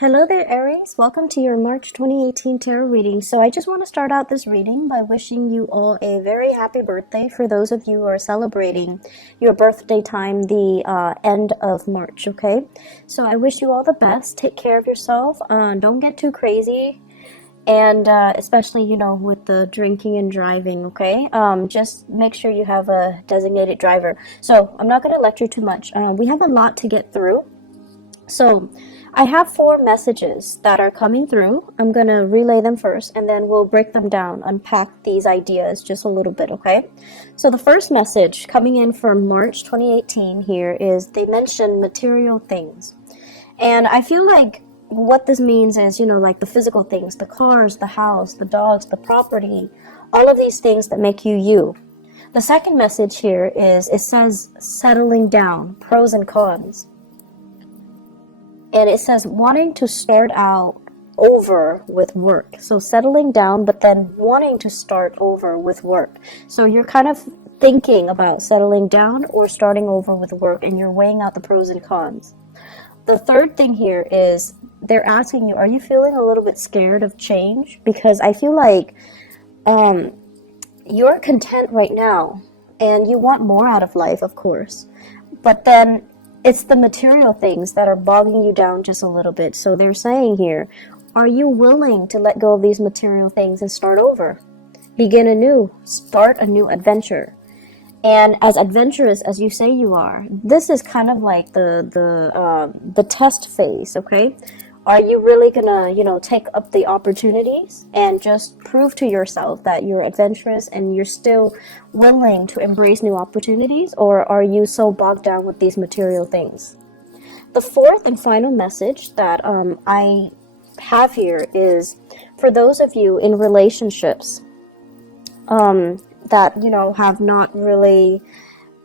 Hello there, Aries. Welcome to your March 2018 tarot reading. So I just want to start out this reading by wishing you all a very happy birthday for those of you who are celebrating your birthday time, the end of March, okay? So I wish you all the best. Take care of yourself. Don't get too crazy. And especially, with the drinking and driving, okay? Just make sure you have a designated driver. So I'm not going to lecture too much. We have a lot to get through. So I have 4 messages that are coming through. I'm going to relay them first, and then we'll break them down, unpack these ideas just a little bit, okay? So the first message coming in from March 2018 here is they mention material things. And I feel like what this means is, like the physical things, the cars, the house, the dogs, the property, all of these things that make you you. The second message here is it says settling down, pros and cons. And it says wanting to start out over with work. So settling down, but then wanting to start over with work. So you're kind of thinking about settling down or starting over with work, and you're weighing out the pros and cons. The third thing here is they're asking you, are you feeling a little bit scared of change? Because I feel like you're content right now and you want more out of life, of course. But then it's the material things that are bogging you down just a little bit. So they're saying here, are you willing to let go of these material things and start over? Begin anew, start a new adventure. And as adventurous as you say you are, this is kind of like the test phase, okay? Are you really gonna, take up the opportunities and just prove to yourself that you're adventurous and you're still willing to embrace new opportunities, or are you so bogged down with these material things? The fourth and final message that I have here is for those of you in relationships that, have not really,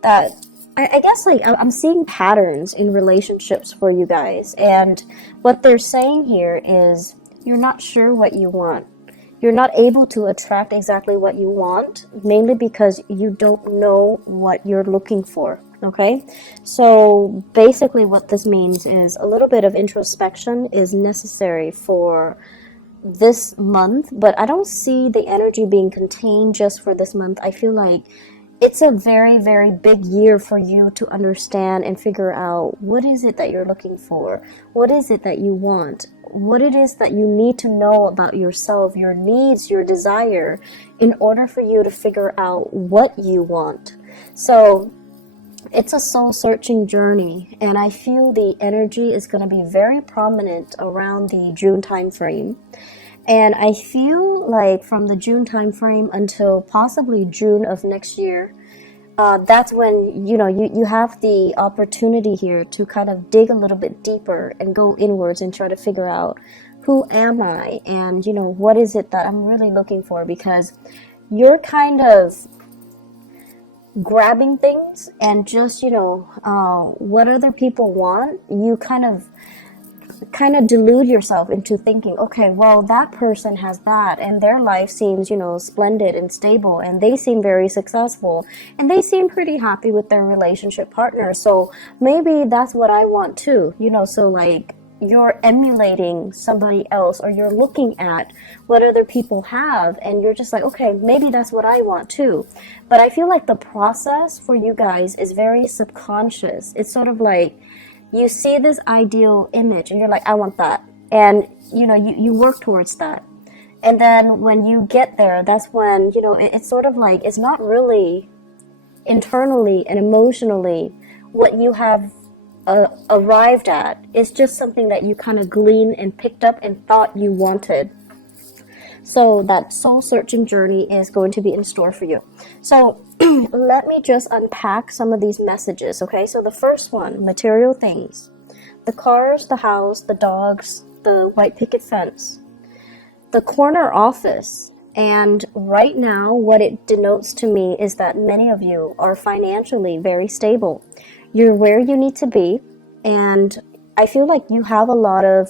that I guess like I'm seeing patterns in relationships for you guys, and what they're saying here is you're not sure what you want. You're not able to attract exactly what you want, mainly because you don't know what you're looking for, okay? So basically what this means is a little bit of introspection is necessary for this month, but I don't see the energy being contained just for this month. I feel like it's a very, very big year for you to understand and figure out what is it that you're looking for, what is it that you want, what it is that you need to know about yourself, your needs, your desire, in order for you to figure out what you want. So it's a soul-searching journey, and I feel the energy is going to be very prominent around the June time frame. And I feel like from the June time frame until possibly June of next year, that's when, you have the opportunity here to kind of dig a little bit deeper and go inwards and try to figure out who am I and, what is it that I'm really looking for, because you're kind of grabbing things and just, what other people want, you kind of delude yourself into thinking, okay, well, that person has that and their life seems, splendid and stable, and they seem very successful and they seem pretty happy with their relationship partner, so maybe that's what I want too, so like you're emulating somebody else, or you're looking at what other people have and you're just like, okay, maybe that's what I want too. But I feel like the process for you guys is very subconscious. It's sort of like you see this ideal image and you're like, I want that. And, you work towards that. And then when you get there, that's when, it's sort of like, it's not really internally and emotionally what you have arrived at. It's just something that you kind of gleaned and picked up and thought you wanted. So that soul-searching journey is going to be in store for you. So let me just unpack some of these messages, okay? So the first one, material things. The cars, the house, the dogs, the white picket fence. The corner office. And right now, what it denotes to me is that many of you are financially very stable. You're where you need to be. And I feel like you have a lot of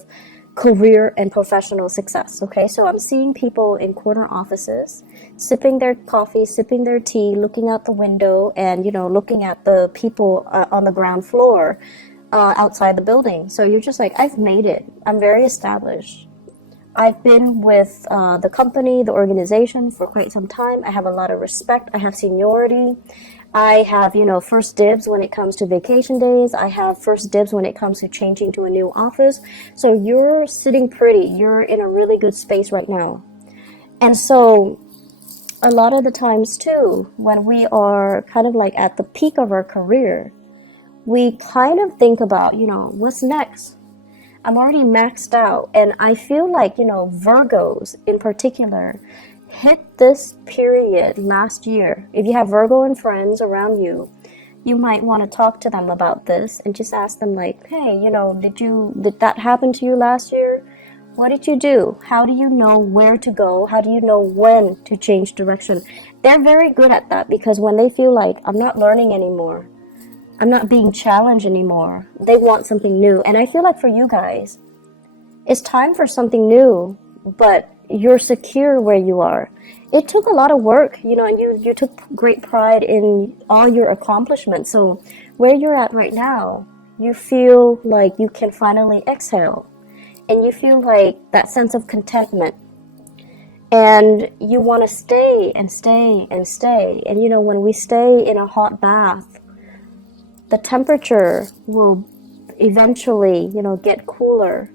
career and professional success, okay? So I'm seeing people in corner offices sipping their coffee, sipping their tea, looking out the window and, looking at the people on the ground floor outside the building. So you're just like, I've made it. I'm very established. I've been with the company, the organization for quite some time. I have a lot of respect. I have seniority. I have, first dibs when it comes to vacation days. I have first dibs when it comes to changing to a new office. So you're sitting pretty. You're in a really good space right now. And so a lot of the times too, when we are kind of like at the peak of our career, we kind of think about, what's next? I'm already maxed out. And I feel like, Virgos in particular hit this period last year. If you have Virgo and friends around you, you might want to talk to them about this and just ask them like, hey, did that happen to you last year? What did you do? How do you know where to go? How do you know when to change direction? They're very good at that, because when they feel like, I'm not learning anymore, I'm not being challenged anymore, they want something new. And I feel like for you guys, it's time for something new, but you're secure where you are. It took a lot of work, and you took great pride in all your accomplishments. So where you're at right now, you feel like you can finally exhale. And you feel like that sense of contentment. And you want to stay and stay and stay. And when we stay in a hot bath, the temperature will eventually, get cooler.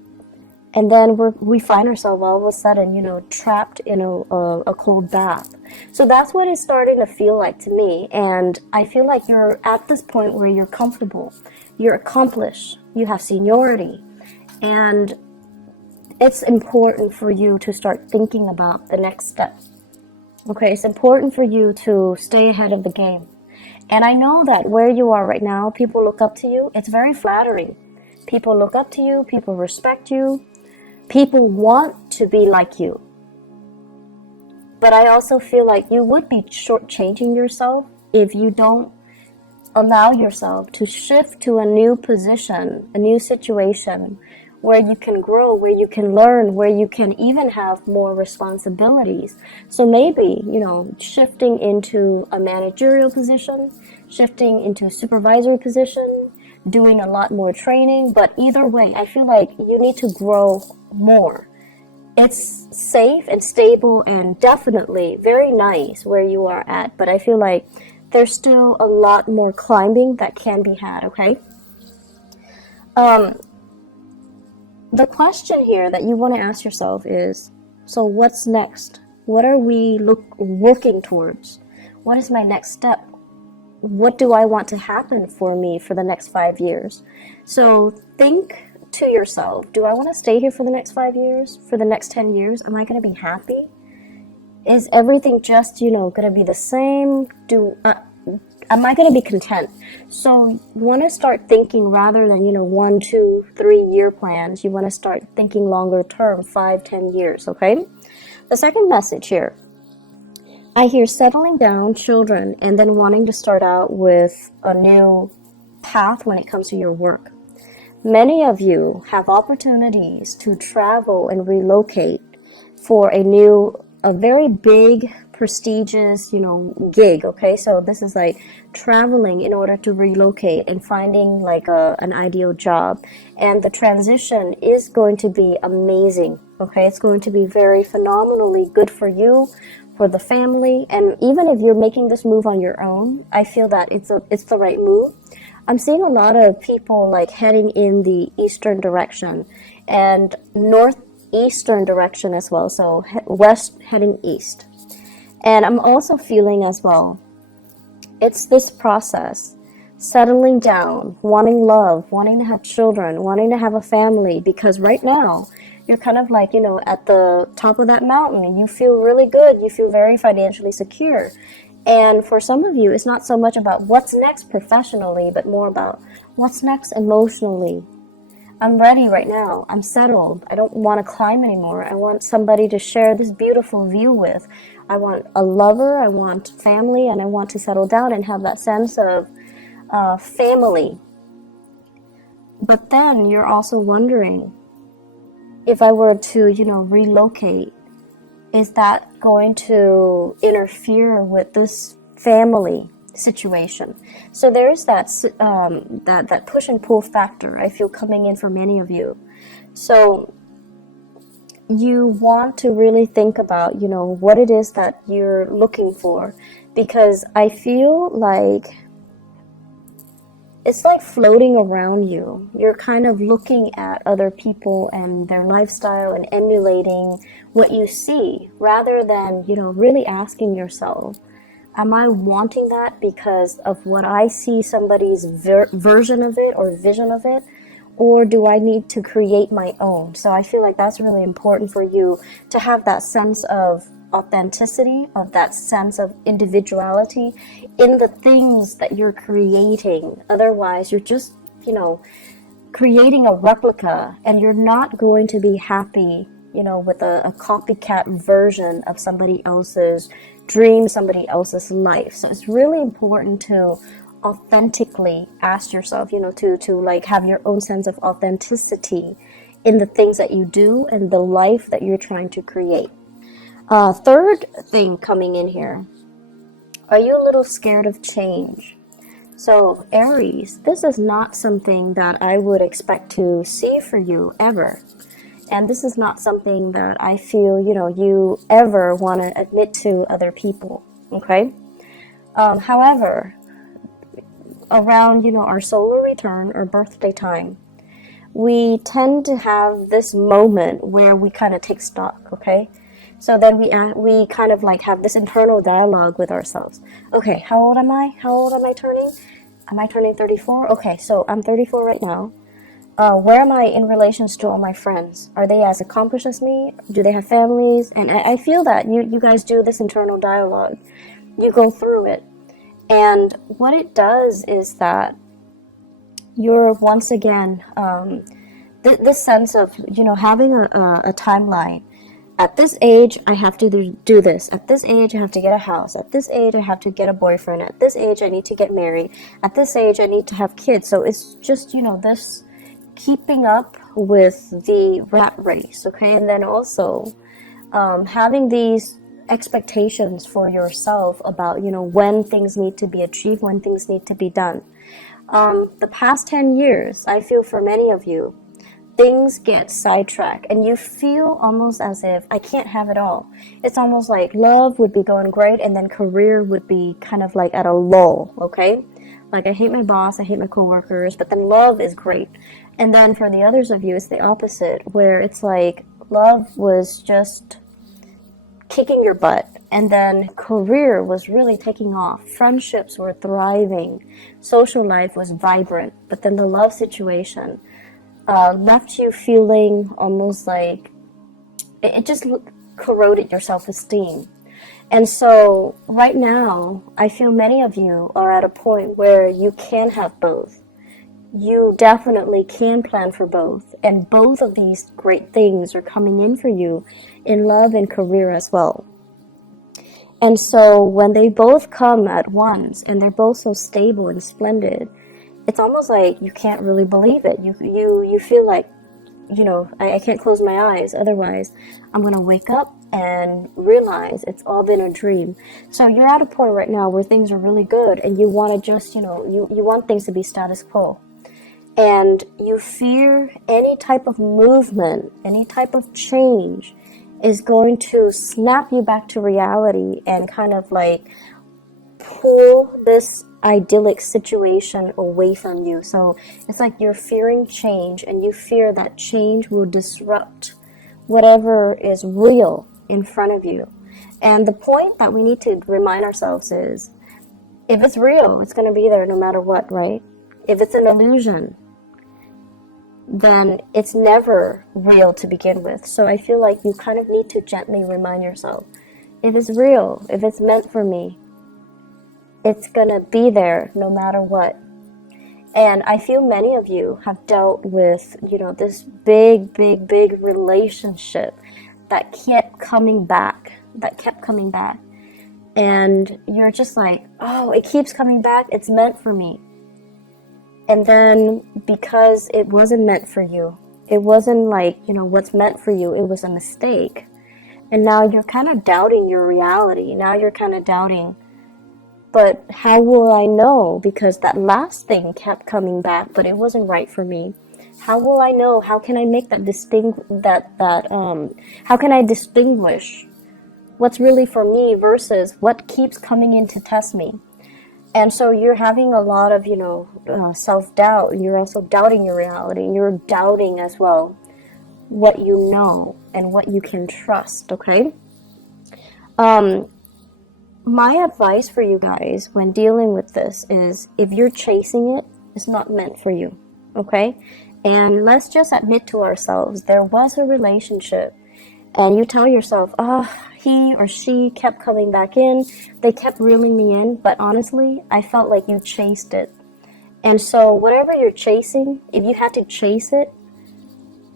And then we find ourselves all of a sudden, trapped in a cold bath. So that's what it's starting to feel like to me. And I feel like you're at this point where you're comfortable. You're accomplished. You have seniority. And it's important for you to start thinking about the next step. Okay, it's important for you to stay ahead of the game. And I know that where you are right now, people look up to you. It's very flattering. People look up to you. People respect you. People want to be like you. But I also feel like you would be shortchanging yourself if you don't allow yourself to shift to a new position, a new situation, where you can grow, where you can learn, where you can even have more responsibilities. So maybe, shifting into a managerial position, shifting into a supervisory position, doing a lot more training. But either way, I feel like you need to grow more. It's safe and stable and definitely very nice where you are at. But I feel like there's still a lot more climbing that can be had, okay? The question here that you want to ask yourself is, so what's next? What are we working towards? What is my next step? What do I want to happen for me for the next 5 years? So think to yourself, do I want to stay here for the next 5 years? For the next 10 years? Am I going to be happy? Is everything just, going to be the same? Am I going to be content? So you want to start thinking rather than, 1, 2, 3 year plans. You want to start thinking longer term, 5, 10 years, okay? The second message here, I hear settling down, children, and then wanting to start out with a new path when it comes to your work. Many of you have opportunities to travel and relocate for a very big, prestigious, gig, okay? So this is like traveling in order to relocate and finding like an ideal job. And the transition is going to be amazing, okay? It's going to be very phenomenally good for you, for the family. And even if you're making this move on your own, I feel that it's the right move. I'm seeing a lot of people like heading in the eastern direction and northeastern direction as well. So west heading east. And I'm also feeling as well, it's this process, settling down, wanting love, wanting to have children, wanting to have a family, because right now you're kind of like, at the top of that mountain. You feel really good. You feel very financially secure. And for some of you, it's not so much about what's next professionally, but more about what's next emotionally. I'm ready right now. I'm settled. I don't want to climb anymore. I want somebody to share this beautiful view with. I want a lover. I want family, and I want to settle down and have that sense of family. But then you're also wondering, if I were to, relocate, is that going to interfere with this family? situation. So there's that push and pull factor I feel coming in for many of you. So you want to really think about, what it is that you're looking for, because I feel like it's like floating around you. You're kind of looking at other people and their lifestyle and emulating what you see, rather than, really asking yourself, am I wanting that because of what I see somebody's version of it or vision of it? Or do I need to create my own? So I feel like that's really important for you to have that sense of authenticity, of that sense of individuality in the things that you're creating. Otherwise, you're just, creating a replica, and you're not going to be happy, with a copycat version of somebody else's dream, somebody else's life. So it's really important to authentically ask yourself, to like have your own sense of authenticity in the things that you do and the life that you're trying to create. Third thing coming in here, are you a little scared of change? So Aries, this is not something that I would expect to see for you ever. And this is not something that I feel, you ever want to admit to other people, okay? However, around, our solar return or birthday time, we tend to have this moment where we kind of take stock, okay? So then we kind of like have this internal dialogue with ourselves. Okay, how old am I? How old am I turning? Am I turning 34? Okay, so I'm 34 right now. Where am I in relations to all my friends? Are they as accomplished as me? Do they have families? And I feel that you guys do this internal dialogue. You go through it. And what it does is that you're once again, this sense of, having a timeline. At this age, I have to do this. At this age, I have to get a house. At this age, I have to get a boyfriend. At this age, I need to get married. At this age, I need to have kids. So it's just, this keeping up with the rat race, okay? And then also having these expectations for yourself about, when things need to be achieved, when things need to be done. The past 10 years, I feel for many of you, things get sidetracked and you feel almost as if I can't have it all. It's almost like love would be going great and then career would be kind of like at a lull, okay? Like I hate my boss, I hate my coworkers, but then love is great. And then for the others of you, it's the opposite, where it's like love was just kicking your butt, and then career was really taking off. Friendships were thriving. Social life was vibrant, but then the love situation left you feeling almost like it just corroded your self-esteem. And so right now, I feel many of you are at a point where you can have both. You definitely can plan for both, and both of these great things are coming in for you in love and career as well. And so when they both come at once and they're both so stable and splendid, it's almost like you can't really believe it. You feel like, I can't close my eyes, otherwise I'm going to wake up and realize it's all been a dream. So you're at a point right now where things are really good and you want to just, you want things to be status quo. And you fear any type of movement, any type of change is going to snap you back to reality and kind of like pull this idyllic situation away from you. So it's like you're fearing change, and you fear that change will disrupt whatever is real in front of you. And the point that we need to remind ourselves is, if it's real, it's going to be there no matter what, right? If it's an illusion, then it's never real to begin with. So I feel like you kind of need to gently remind yourself, if it's real, if it's meant for me, it's gonna be there no matter what. And I feel many of you have dealt with, this big relationship that kept coming back. And you're just like, oh, it keeps coming back, it's meant for me. And then because it wasn't meant for you, it wasn't like, what's meant for you, it was a mistake. And now you're kind of doubting your reality. Now you're kind of doubting, But how will I know? Because that last thing kept coming back, but it wasn't right for me. How will I know? How can I make how can I distinguish what's really for me versus what keeps coming in to test me? And so you're having a lot of, self-doubt. You're also doubting your reality. You're doubting as well what you know and what you can trust, okay? My advice for you guys when dealing with this is, if you're chasing it, it's not meant for you, okay? And let's just admit to ourselves, there was a relationship, and you tell yourself, he or she kept coming back in, they kept reeling me in, but honestly, I felt like you chased it. And so whatever you're chasing, if you had to chase it,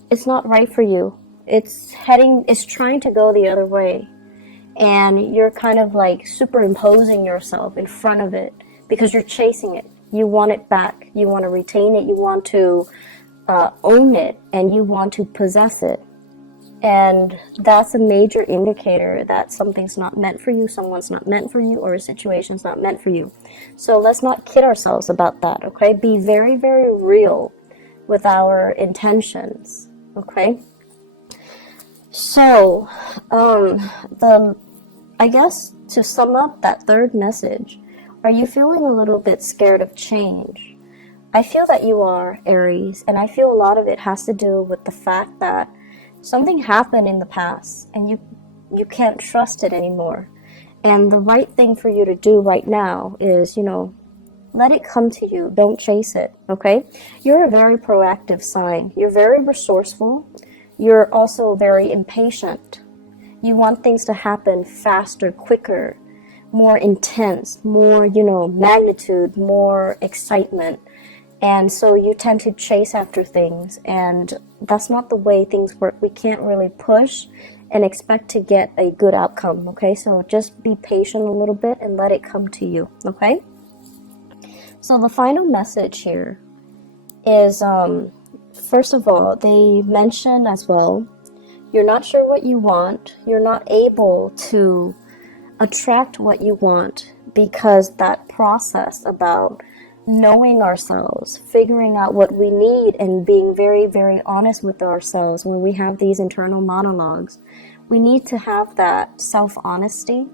it's not right for you. It's trying to go the other way. And you're kind of like superimposing yourself in front of it because you're chasing it. You want it back. You want to retain it. You want to own it, and you want to possess it. And that's a major indicator that something's not meant for you, someone's not meant for you, or a situation's not meant for you. So let's not kid ourselves about that, okay? Be very, very real with our intentions, okay? So, I guess to sum up that third message, are you feeling a little bit scared of change? I feel that you are, Aries, and I feel a lot of it has to do with the fact that something happened in the past and you can't trust it anymore. And the right thing for you to do right now is, let it come to you. Don't chase it, okay? You're a very proactive sign. You're very resourceful. You're also very impatient. You want things to happen faster, quicker, more intense, more, magnitude, more excitement. And so you tend to chase after things, and that's not the way things work. We can't really push and expect to get a good outcome, okay? So just be patient a little bit and let it come to you, okay? So the final message here is, first of all, they mention as well, you're not sure what you want. You're not able to attract what you want because that process about knowing ourselves, figuring out what we need, and being very, very honest with ourselves when we have these internal monologues, we need to have that self-honesty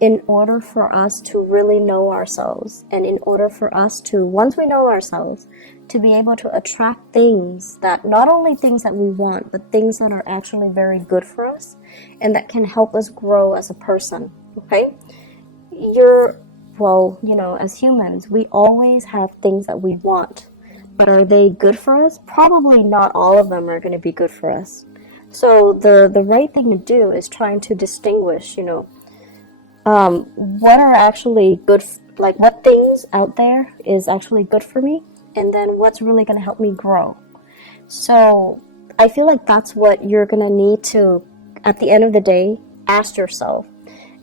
in order for us to really know ourselves, and in order for us to, once we know ourselves, to be able to attract things that, not only things that we want, but things that are actually very good for us and that can help us grow as a person, okay? As humans, we always have things that we want, but are they good for us? Probably not all of them are going to be good for us. So the right thing to do is trying to distinguish, what are actually good, what things out there is actually good for me, and then what's really going to help me grow. So I feel like that's what you're going to need to, at the end of the day, ask yourself.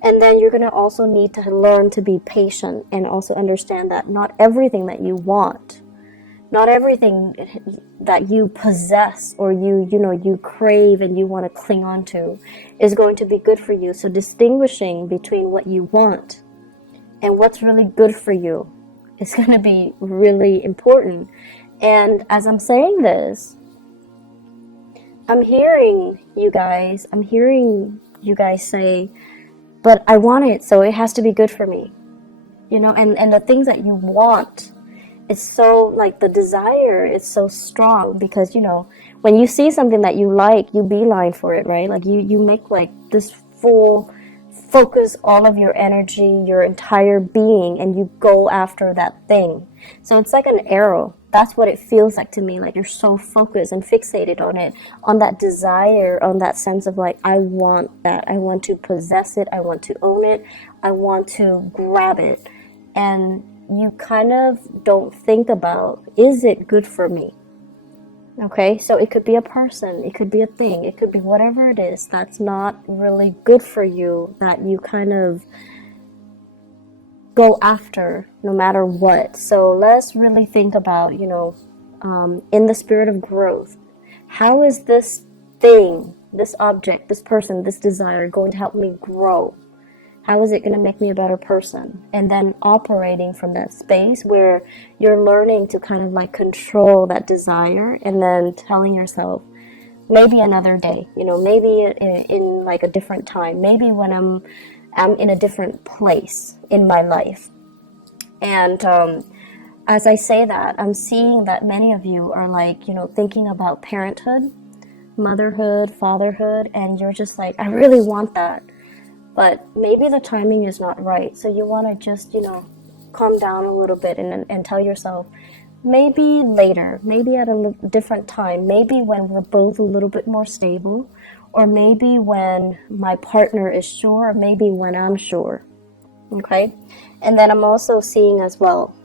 And then you're going to also need to learn to be patient and also understand that not everything that you want, not everything that you possess or you crave and you want to cling on to is going to be good for you. So distinguishing between what you want and what's really good for you is going to be really important. And as I'm saying this, I'm hearing you guys say, but I want it, so it has to be good for me. And the things that you want, it's so, like, the desire is so strong because, when you see something that you like, you beeline for it, right? Like you make like this full focus all of your energy, your entire being, and you go after that thing. So it's like an arrow. That's what it feels like to me. Like you're so focused and fixated on it, on that desire, on that sense of like, I want that. I want to possess it. I want to own it. I want to grab it. And you kind of don't think about, is it good for me? Okay, so it could be a person, it could be a thing, it could be whatever it is that's not really good for you, that you kind of go after no matter what. So let's really think about, in the spirit of growth, how is this thing, this object, this person, this desire going to help me grow? How is it going to make me a better person? And then operating from that space where you're learning to kind of like control that desire, and then telling yourself, maybe another day, maybe in like a different time, maybe when I'm in a different place in my life. And as I say that, I'm seeing that many of you are like, thinking about parenthood, motherhood, fatherhood, and you're just like, I really want that, but maybe the timing is not right. So you want to just, calm down a little bit and tell yourself, maybe later, maybe at a different time, maybe when we're both a little bit more stable, or maybe when my partner is sure, or maybe when I'm sure. Okay? And then I'm also seeing as well,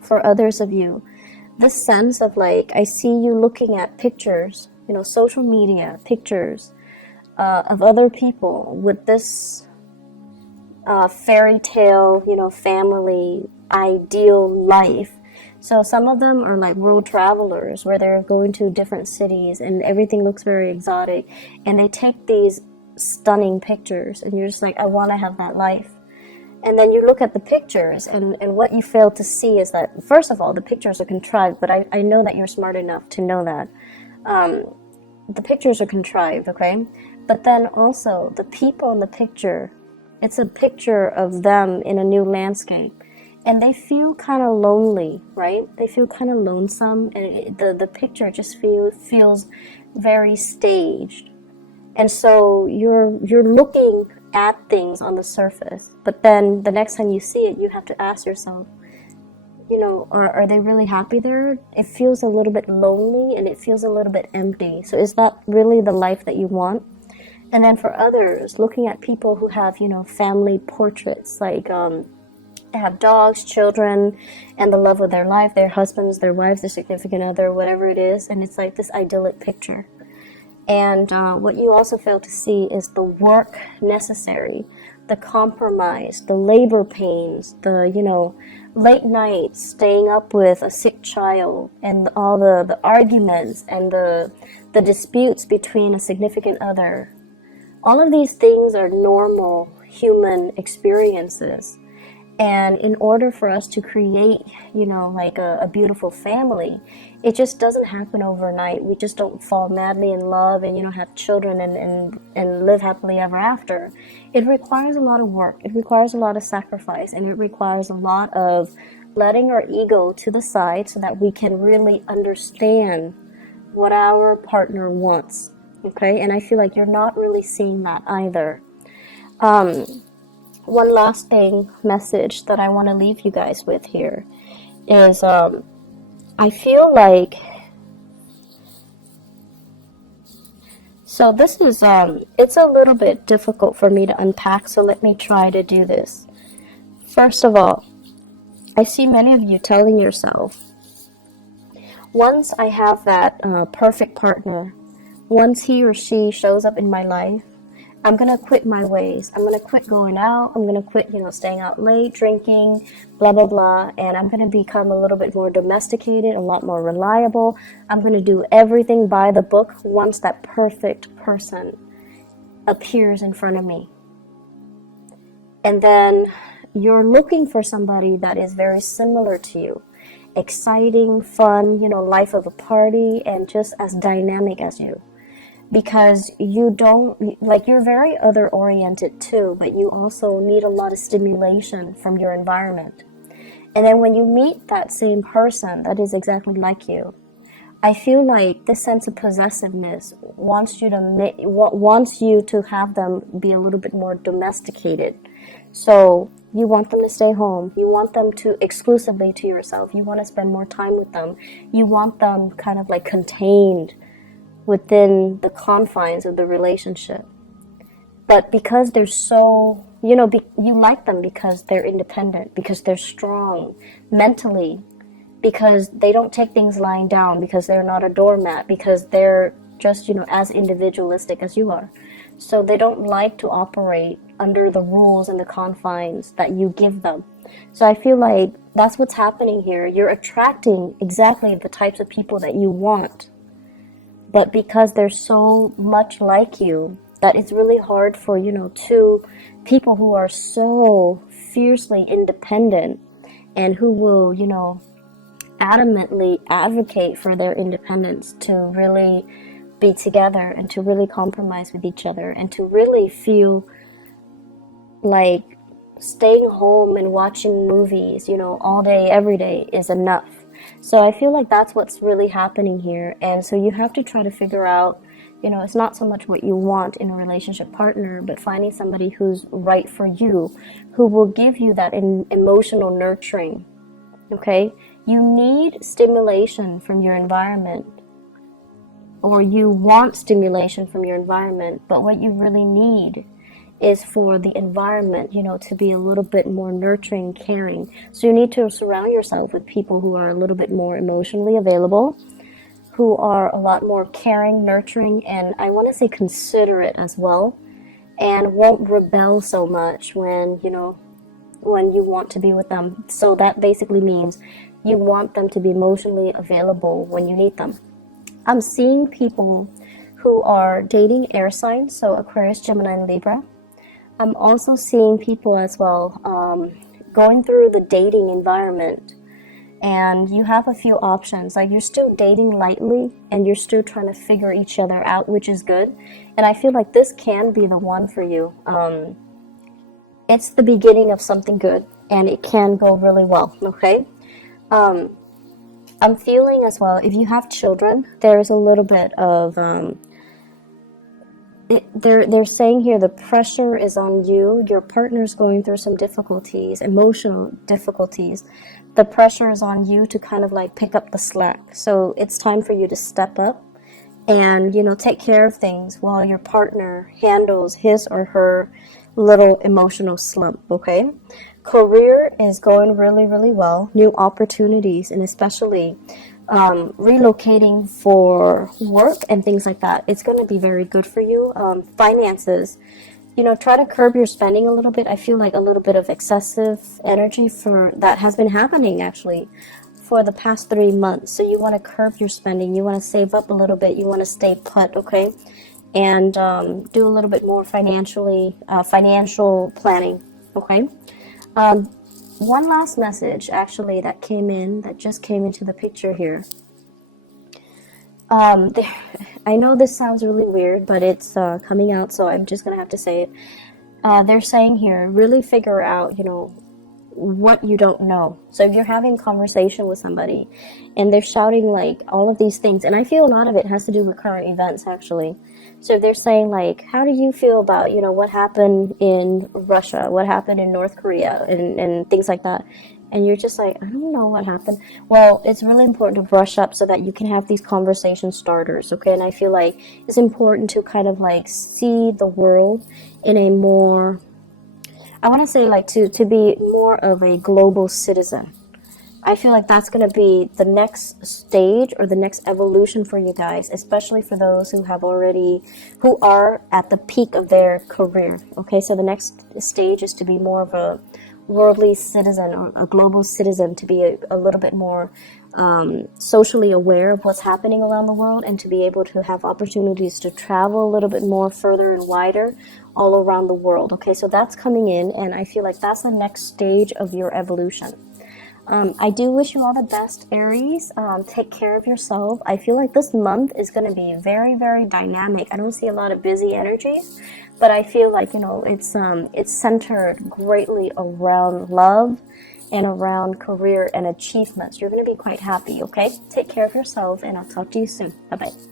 for others of you, this sense of like, I see you looking at pictures, social media pictures of other people with this fairy tale, family ideal life. So some of them are like world travelers where they're going to different cities and everything looks very exotic, and they take these stunning pictures and you're just like, I want to have that life. And then you look at the pictures, and what you fail to see is that, first of all, the pictures are contrived, but I know that you're smart enough to know that. The pictures are contrived, okay? But then also, the people in the picture, it's a picture of them in a new landscape. And they feel kind of lonely, right? They feel kind of lonesome, and the picture just feels very staged. And so you're looking at things on the surface, but then the next time you see it, you have to ask yourself, are they really happy there? It feels a little bit lonely and it feels a little bit empty. So is that really the life that you want? And then for others, looking at people who have, family portraits, like they have dogs, children, and the love of their life, their husbands, their wives, their significant other, whatever it is, and it's like this idyllic picture. And what you also fail to see is the work necessary, the compromise, the labor pains, the, late nights, staying up with a sick child, and all the arguments and the disputes between a significant other. All of these things are normal human experiences. And in order for us to create, like a beautiful family, it just doesn't happen overnight. We just don't fall madly in love and, have children and live happily ever after. It requires a lot of work. It requires a lot of sacrifice. And it requires a lot of letting our ego to the side so that we can really understand what our partner wants. Okay? And I feel like you're not really seeing that either. One last message that I want to leave you guys with here is I feel like, so this is, it's a little bit difficult for me to unpack, so let me try to do this. First of all, I see many of you telling yourself, once I have that perfect partner, once he or she shows up in my life, I'm going to quit my ways. I'm going to quit going out. I'm going to quit, staying out late, drinking, blah, blah, blah. And I'm going to become a little bit more domesticated, a lot more reliable. I'm going to do everything by the book once that perfect person appears in front of me. And then you're looking for somebody that is very similar to you. Exciting, fun, life of a party, and just as dynamic as you. Because you're very other oriented too, but you also need a lot of stimulation from your environment. And then when you meet that same person that is exactly like you, I feel like this sense of possessiveness wants you to have them be a little bit more domesticated. So you want them to stay home. You want them to exclusively to yourself. You want to spend more time with them. You want them kind of like contained within the confines of the relationship. But because they're so, you like them because they're independent, because they're strong mentally, because they don't take things lying down, because they're not a doormat, because they're just, as individualistic as you are. So they don't like to operate under the rules and the confines that you give them. So I feel like that's what's happening here. You're attracting exactly the types of people that you want. But because they're so much like you, that it's really hard for, two people who are so fiercely independent and who will, adamantly advocate for their independence to really be together and to really compromise with each other and to really feel like staying home and watching movies, all day, every day is enough. So I feel like that's what's really happening here. And so you have to try to figure out, it's not so much what you want in a relationship partner, but finding somebody who's right for you, who will give you that emotional nurturing. Okay? You need stimulation from your environment, or you want stimulation from your environment, but what you really need is for the environment, to be a little bit more nurturing, caring. So you need to surround yourself with people who are a little bit more emotionally available, who are a lot more caring, nurturing, and I want to say considerate as well, and won't rebel so much when you want to be with them. So that basically means you want them to be emotionally available when you need them. I'm seeing people who are dating air signs, so Aquarius, Gemini, and Libra. I'm also seeing people as well going through the dating environment, and you have a few options. Like, you're still dating lightly and you're still trying to figure each other out, which is good. And I feel like this can be the one for you. It's the beginning of something good, and it can go really well, okay? I'm feeling as well, if you have children, there's a little bit of, they're saying here the pressure is on you. Your partner's going through some difficulties, emotional difficulties. The pressure is on you to kind of like pick up the slack. So it's time for you to step up and, take care of things while your partner handles his or her little emotional slump, okay? Career is going really, really well. New opportunities, and especially relocating for work and things like that. It's going to be very good for you. Finances, try to curb your spending a little bit. I feel like a little bit of excessive energy for that has been happening actually for the past 3 months. So you want to curb your spending. You want to save up a little bit. You want to stay put, okay? And do a little bit more financial planning, okay? One last message actually that just came into the picture here. I know this sounds really weird, but it's coming out, so I'm just gonna have to say it. They're saying here, really figure out, what you don't know. So if you're having a conversation with somebody and they're shouting like all of these things, and I feel a lot of it has to do with current events actually. So they're saying like, how do you feel about, what happened in Russia, what happened in North Korea, and things like that. And you're just like, I don't know what happened. Well, it's really important to brush up so that you can have these conversation starters, okay? And I feel like it's important to kind of like see the world in a more, I want to say like to be more of a global citizen. I feel like that's going to be the next stage or the next evolution for you guys, especially for those who are at the peak of their career. Okay, so the next stage is to be more of a worldly citizen or a global citizen, to be a little bit more socially aware of what's happening around the world, and to be able to have opportunities to travel a little bit more further and wider all around the world. Okay, so that's coming in, and I feel like that's the next stage of your evolution. I do wish you all the best, Aries. Take care of yourself. I feel like this month is going to be very, very dynamic. I don't see a lot of busy energies, but I feel like, it's centered greatly around love and around career and achievements. You're going to be quite happy, okay? Take care of yourself, and I'll talk to you soon. Bye-bye.